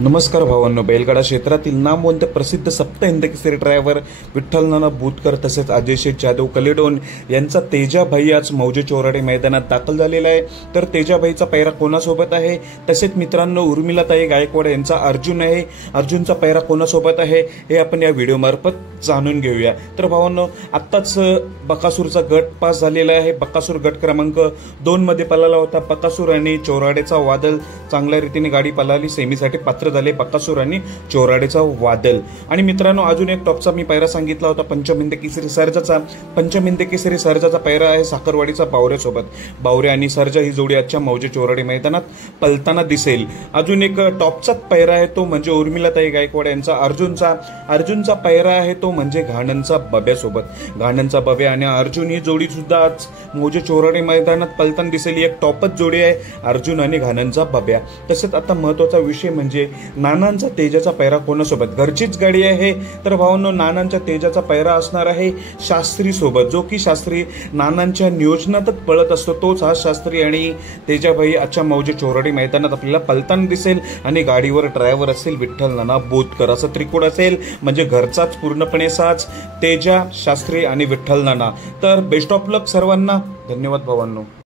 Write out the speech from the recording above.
नमस्कार भावांनो, बैलगाडा क्षेत्रातील नामवंत प्रसिद्ध सप्त हिंद केसरी ड्रायव्हर विठ्ठल नाना बुतकर तसेच अजय शेठ जाधव कलेडोन यांचा तेजाभाई आज मौजे चोराडे मैदानात दाखल झालेला आहे। तर तेजाभाईचा पैरा कोणासोबत आहे, तसेच मित्रांनो उर्मिलाताई गायकवाड यांचा अर्जुन आहे, अर्जुनचा पैरा कोणासोबत आहे हे आपण या व्हिडिओ मार्फत जाणून घेऊया। तर भावांनो, आत्ताच बकासूरचा गट पास झालेला आहे। बकासूर गट क्रमांक 2 मध्ये पळाला होता। बकासूर आणि चोराडेचा वादळ चांगल्या रीतीने गाडी पळाली, सेमीसाठी पात्र झाले बकासूर आणि चोराडेचा वादळ। आणि मित्रांनो, अजून एक टॉपचा मी पैरा सांगितला होता पंचमिंद केसरी सर्जाचा। पंचमिंद केसरी सर्जाचा पैरा आहे साखरवाडीचा बावऱ्यासोबत। बावरे आणि सर्जा ही जोडी आजच्या मौजे चोराडे मैदानात पळताना दिसेल। अजून एक टॉपचा पैरा आहे तो म्हणजे उर्मिलाताई गायकवाड यांचा अर्जुनचा पैरा आहे तो म्हणजे घाणंचा बब्यासोबत। घाणंचा बब्या आणि अर्जुन ही जोडी सुद्धा आज मौजे चोराडे मैदानात पळताना दिसेल। एक टॉपच जोडी आहे अर्जुन आणि घाणंचा बब्या। तसेच आता महत्वाचा विषय म्हणजे नानांचा तेजाचा पैरा कोणासोबत। घरचीच गाडी आहे तर भावांनो, नानांच्या तेजाचा पैरा असणार आहे शास्त्री सोबत, जो की शास्त्री नानांच्या नियोजनातच पळत असतो। तोच हा शास्त्री आणि तेजाभाई आजच्या मौजे चोराडे मैदानात आपल्याला पळताना दिसेल। आणि गाडीवर ड्रायव्हर असेल विठ्ठल नाना बोतकर, असं त्रिकोण असेल म्हणजे घरचाच पूर्णपणे साच तेजा, शास्त्री आणि विठ्ठल नाना। तर बेस्ट ऑफ लक सर्वांना, धन्यवाद भावांनो।